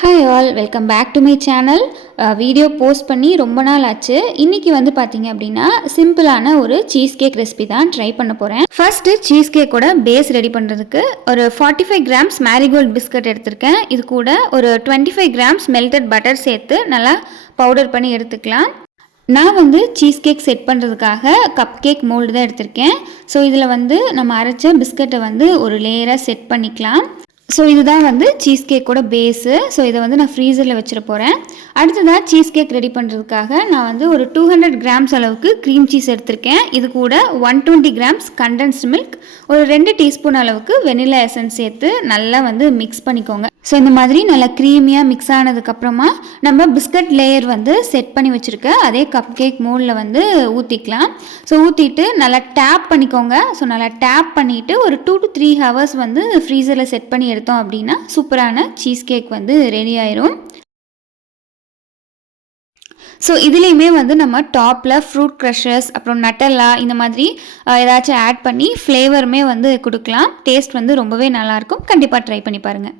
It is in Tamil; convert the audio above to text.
Hi all, welcome back to my channel. Video post பண்ணி ரொம்ப நாள் ஆச்சு. இன்றைக்கி வந்து பார்த்தீங்க அப்படின்னா சிம்பிளான ஒரு சீஸ் கேக் ரெசிபி தான் ட்ரை பண்ண போகிறேன். ஃபர்ஸ்ட்டு சீஸ் கேக்கோட பேஸ் ரெடி பண்ணுறதுக்கு ஒரு 45 கிராம்ஸ் மேரிகோல்ட் பிஸ்கட் எடுத்திருக்கேன். இது கூட ஒரு 25 கிராம்ஸ் மெல்டட் பட்டர் சேர்த்து நல்லா பவுடர் பண்ணி எடுத்துக்கலாம். நான் வந்து சீஸ் கேக் செட் பண்ணுறதுக்காக கப் கேக் மோல்டு தான் எடுத்திருக்கேன். ஸோ இதில் வந்து நம்ம அரைச்ச பிஸ்கட்டை வந்து ஒரு லேயராக செட் பண்ணிக்கலாம். ஸோ இதுதான் வந்து சீஸ் கேக்கோட பேஸு. ஸோ இதை வந்து நான் ஃப்ரீசரில் வச்சிட போகிறேன். அடுத்ததாக சீஸ் கேக் ரெடி பண்ணுறதுக்காக நான் வந்து ஒரு 200 கிராம்ஸ் அளவுக்கு க்ரீம் சீஸ் எடுத்திருக்கேன். இது கூட 120 கிராம்ஸ் கண்டென்ஸ்டு மில்க், ஒரு 2 டீஸ்பூன் அளவுக்கு வெனிலா எசன்ஸ் சேர்த்து நல்லா வந்து மிக்ஸ் பண்ணிக்கோங்க. ஸோ இந்த மாதிரி நல்லா க்ரீமியாக மிக்ஸ் ஆனதுக்கப்புறமா நம்ம பிஸ்கட் லேயர் வந்து செட் பண்ணி வச்சுருக்க அதே கப் கேக் மோல்டில் வந்து ஊற்றிக்கலாம். ஸோ ஊற்றிட்டு நல்லா டேப் பண்ணிக்கோங்க. ஸோ நல்லா டேப் பண்ணிவிட்டு ஒரு 2 to 3 ஹவர்ஸ் வந்து ஃப்ரீசரில் செட் பண்ணி எடுத்தோம் அப்படின்னா சூப்பரான சீஸ் கேக் வந்து ரெடி ஆயிரும். ஸோ இதுலேயுமே வந்து நம்ம டாப்பில் ஃப்ரூட் க்ரஷர்ஸ் அப்புறம் நட்டல்லா இந்த மாதிரி ஏதாச்சும் ஆட் பண்ணி ஃப்ளேவருமே வந்து கொடுக்கலாம். டேஸ்ட் வந்து ரொம்பவே நல்லாயிருக்கும். கண்டிப்பாக ட்ரை பண்ணி பாருங்கள்.